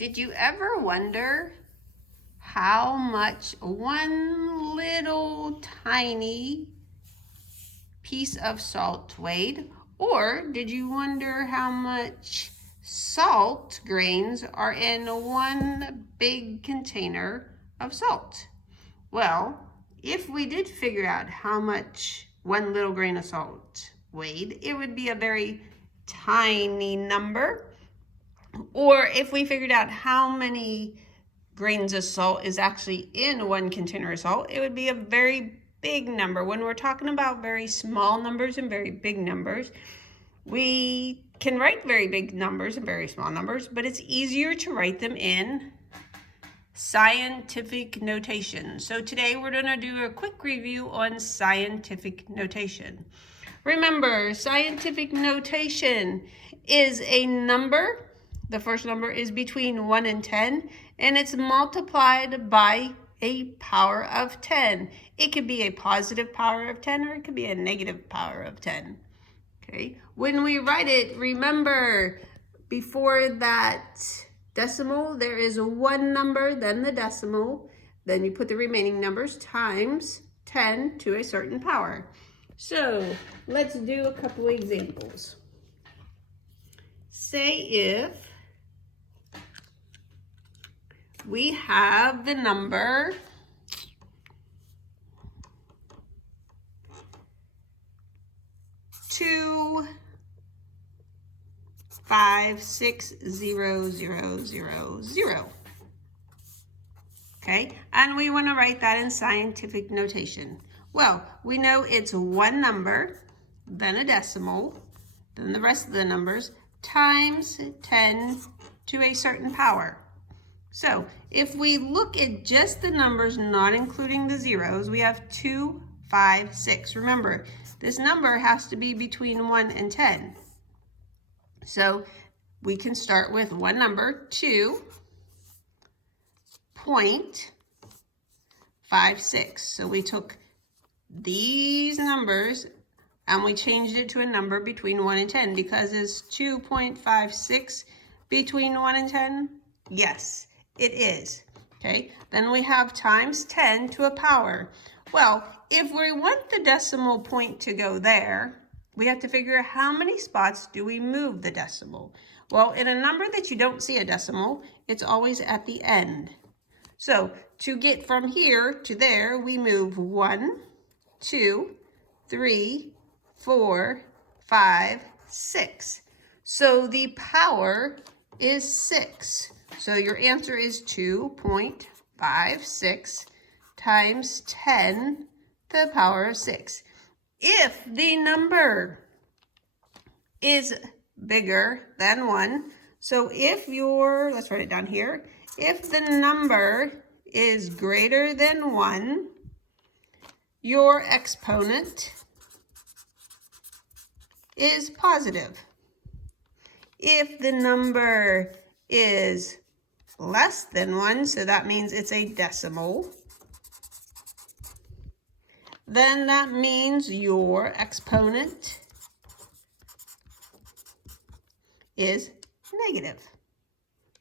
Did you ever wonder how much one little tiny piece of salt weighed? Or did you wonder how much salt grains are in one big container of salt? Well, if we did figure out how much one little grain of salt weighed, it would be a very tiny number. Or if we figured out how many grains of salt is actually in one container of salt, it would be a very big number. When we're talking about very small numbers and very big numbers, we can write very big numbers and very small numbers, but it's easier to write them in scientific notation. So today we're going to do a quick review on scientific notation. Remember, scientific notation is a number. The first number is between 1 and 10, and it's multiplied by a power of 10. It could be a positive power of 10, or it could be a negative power of 10. Okay, when we write it, remember, before that decimal, there is one number, then the decimal, then you put the remaining numbers times 10 to a certain power. So let's do a couple examples. Say if we have the number 2560000. Okay, and we want to write that in scientific notation. Well, we know it's one number, then a decimal, then the rest of the numbers, times 10 to a certain power. So if we look at just the numbers, not including the zeros, we have 2, 5, 6. Remember, this number has to be between 1 and 10. So we can start with one number, 2.56. So we took these numbers and we changed it to a number between 1 and 10, because is 2.56 between 1 and 10? Yes, it is. Okay, then we have times 10 to a power. Well, if we want the decimal point to go there, we have to figure out how many spots do we move the decimal. Well, in a number that you don't see a decimal, it's always at the end. So to get from here to there, we move 1, 2, 3, 4, 5, 6. So the power is 6. So your answer is 2.56 times 10 to the power of 6. If the number is bigger than 1, so if let's write it down here, if the number is greater than 1, your exponent is positive. If the number is less than 1, so that means it's a decimal, then that means your exponent is negative.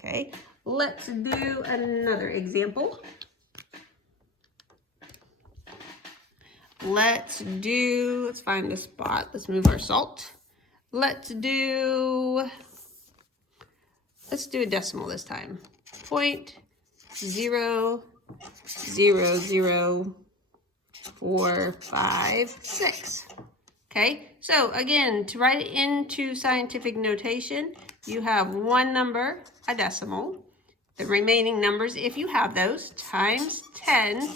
Okay, let's do another example. Let's find a spot. Let's move our salt. Let's do a decimal this time. 0.0000456. Okay, so again, to write it into scientific notation, you have one number, a decimal, the remaining numbers, if you have those, times 10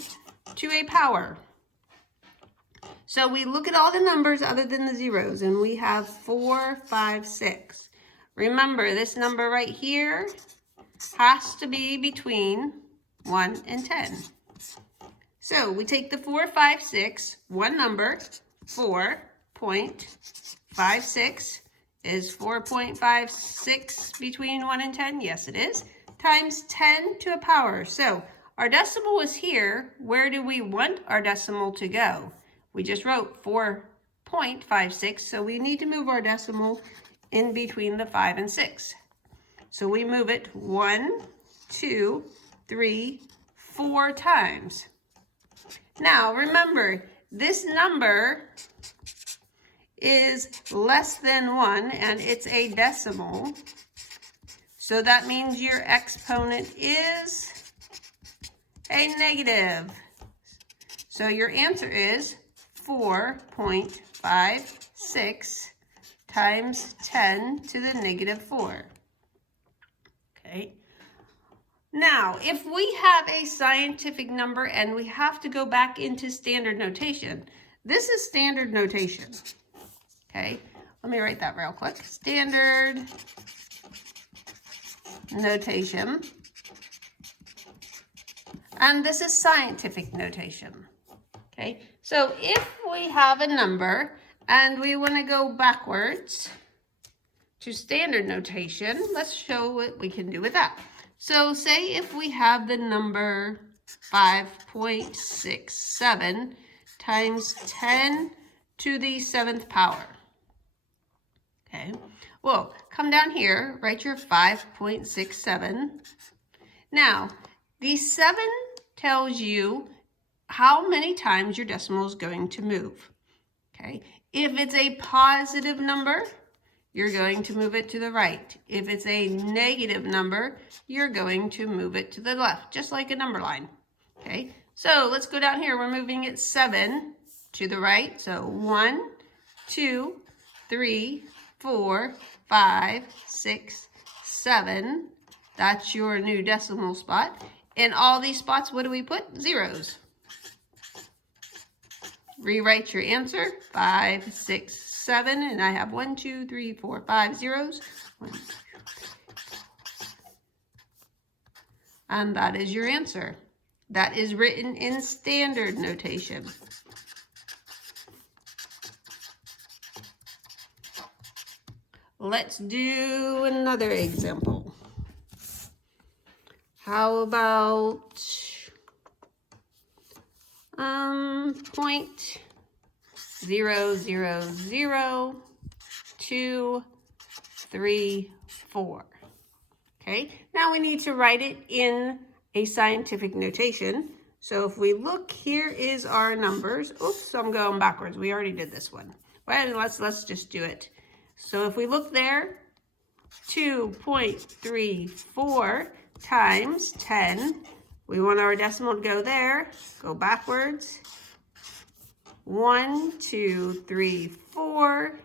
to a power. So we look at all the numbers other than the zeros, and we have 4, 5, 6. Remember, this number right here has to be between 1 and 10. So we take the 4, 5, 6, one number, 4.56 is 4.56 between 1 and 10. Yes, it is. Times 10 to a power. So our decimal is here. Where do we want our decimal to go? We just wrote 4.56, so we need to move our decimal in between the 5 and 6. So we move it 1, 2, 3, 4 times. Now remember, this number is less than 1 and it's a decimal. So that means your exponent is a negative. So your answer is 4.56 times 10 to the negative 4. Okay. Now, if we have a scientific number and we have to go back into standard notation, this is standard notation. Okay, let me write that real quick. Standard notation. And this is scientific notation. Okay, so if we have a number and we want to go backwards to standard notation, let's show what we can do with that. So say if we have the number 5.67 times 10 to the 7th power. Okay, well, come down here, write your 5.67. Now, the 7 tells you how many times your decimal is going to move. Okay, if it's a positive number, you're going to move it to the right. If it's a negative number, you're going to move it to the left, just like a number line. Okay, so let's go down here. We're moving it 7 to the right. So 1, 2, 3, 4, 5, 6, 7. That's your new decimal spot. In all these spots, what do we put? Zeros. Rewrite your answer, 5, 6, 7, and I have 1, 2, 3, 4, 5 zeros. 1, 2, 3, 4. And that is your answer. That is written in standard notation. Let's do another example. How about 0.000234. Okay, now we need to write it in a scientific notation. So if we look, here is our numbers. Oops, I'm going backwards. We already did this one. Well, let's just do it. So if we look there, 2.34 times 10. We want our decimal to go there. Go backwards. 1, 2, 3, 4.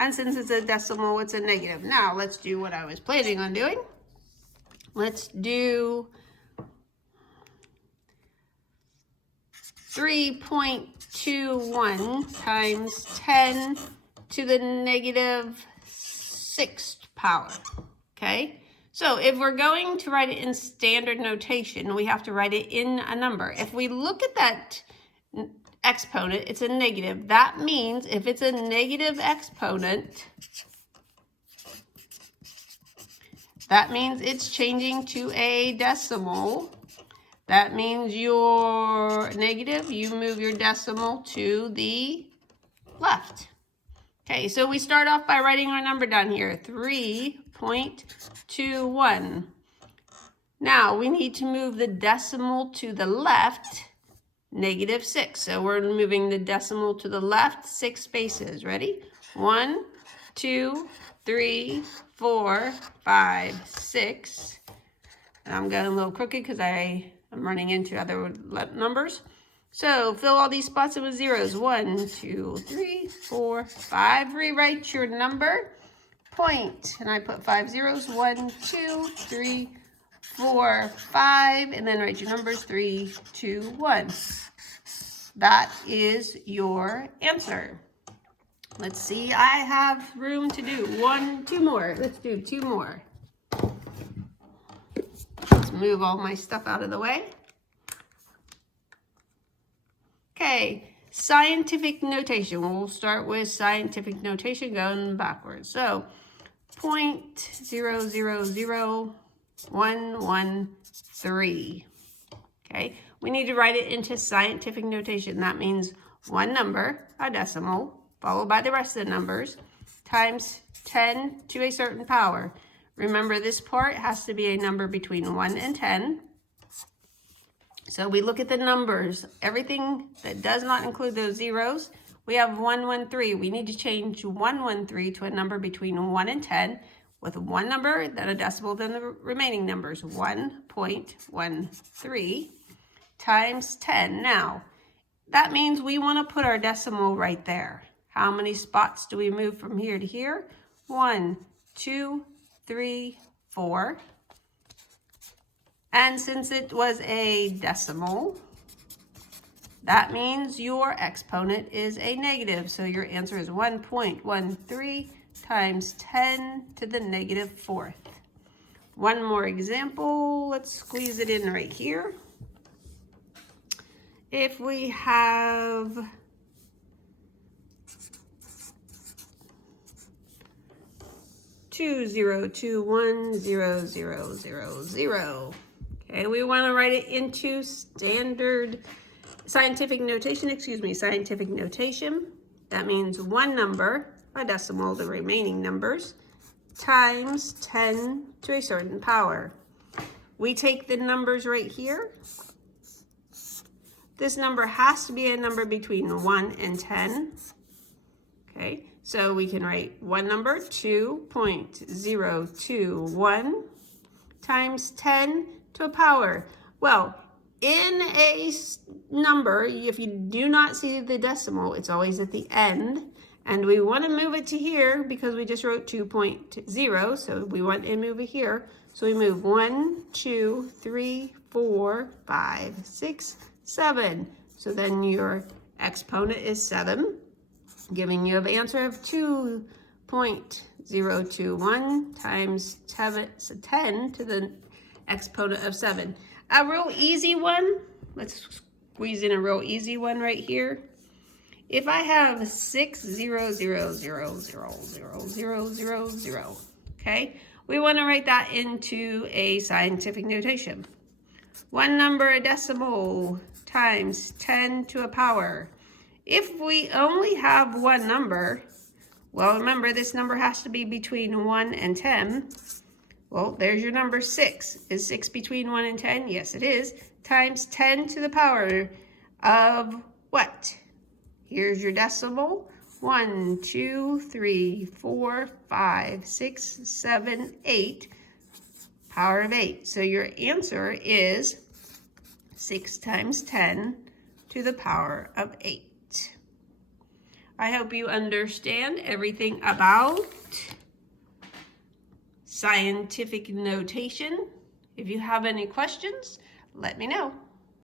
And since it's a decimal, it's a negative. Now let's do what I was planning on doing. Let's do 3.21 times 10 to the negative 6th power. Okay, so if we're going to write it in standard notation, we have to write it in a number. If we look at that exponent, it's a negative. That means if it's a negative exponent, that means it's changing to a decimal. That means your negative, you move your decimal to the left. Okay, so we start off by writing our number down here, 3.21. Now we need to move the decimal to the left, negative 6. So we're moving the decimal to the left 6 spaces. Ready? 1, 2, 3, 4, 5, 6. And I'm going a little crooked because I'm running into other numbers. So fill all these spots in with zeros. 1, 2, 3, 4, 5. Rewrite your number. Point. And I put 5 zeros. 1, 2, 3, 4, 5. And then write your numbers. 3, 2, 1. That is your answer. Let's see. I have room to do 2 more. Let's do 2 more. Let's move all my stuff out of the way. Okay, scientific notation. We'll start with scientific notation going backwards. So 0.000113. Okay, we need to write it into scientific notation. That means one number, a decimal, followed by the rest of the numbers, times 10 to a certain power. Remember, this part has to be a number between 1 and 10. So we look at the numbers. Everything that does not include those zeros, we have 113. We need to change 113 to a number between 1 and 10 with one number, then a decimal, then the remaining numbers. 1.13 times 10. Now, that means we want to put our decimal right there. How many spots do we move from here to here? 1, 2, 3, 4. And since it was a decimal, that means your exponent is a negative. So your answer is 1.13 times 10 to the negative 4th. One more example. Let's squeeze it in right here. If we have 20210000. Okay, we want to write it into scientific notation. That means one number, a decimal, the remaining numbers, times 10 to a certain power. We take the numbers right here. This number has to be a number between 1 and 10. Okay, so we can write one number, 2.021 times 10 to a power. Well, in a number, if you do not see the decimal, it's always at the end. And we want to move it to here because we just wrote 2.0, so we want to move it here. So we move 1, 2, 3, 4, 5, 6, 7. So then your exponent is 7, giving you an answer of 2.021 times 10 to the exponent of 7. A real easy one, let's squeeze in a real easy one right here. If I have 6 0 0 0 0 0 0 0 0, okay, we want to write that into a scientific notation. One number, a decimal, times 10 to a power. If we only have one number, well, remember this number has to be between 1 and 10. Well, there's your number 6. Is 6 between 1 and 10? Yes, it is. Times 10 to the power of what? Here's your decimal. 1, 2, 3, 4, 5, 6, 7, 8. Power of 8. So your answer is 6 times 10 to the power of 8. I hope you understand everything about scientific notation. If you have any questions, let me know.